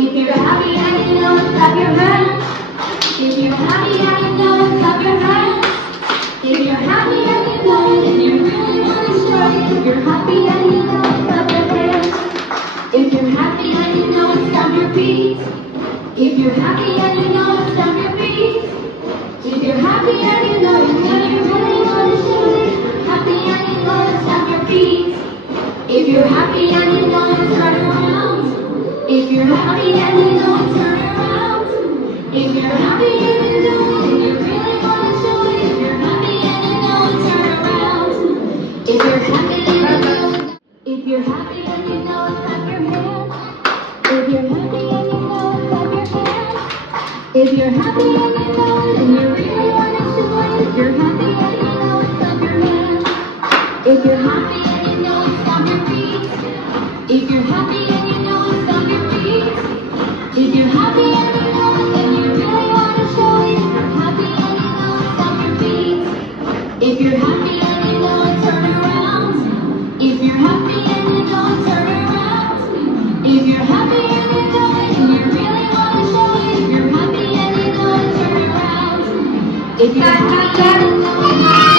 If you're happy and you know it, clap your hands. If you're happy and you know it, clap your hands. If you're happy and you know it, and you really want to show it. If you're happy and you know it, clap your hands. If you're happy and you know it, stomp your feet. If you're happy and you know it, stomp your feet. If you're happy and you know it, and you really want to show it. Happy and you know it, stomp your feet. If you're happy and you know it, turn around. If you're happy and you know it, turn around. If you're happy and you know it, and you really want to show it. If you're happy and you know it, turn around. If you're happy and you know it, if you're happy and you know it, clap your hands. If you're happy and you know it, clap your hands. If you're happy and you know it, and you really want to show it. If you're happy and you know it, clap your hands. If you're happy and you know it, stomp your feet. If you're happy and you know it, stomp your feet. If you're happy and you know it, and you really want to show it. If you're happy and you know it, stomp your feet. If you're happy and you know it, turn around. If you're happy and you know it, turn around. If you're happy and you know it, and you really want to show it. If you're happy and you know it, turn around. If you're happy and you know it,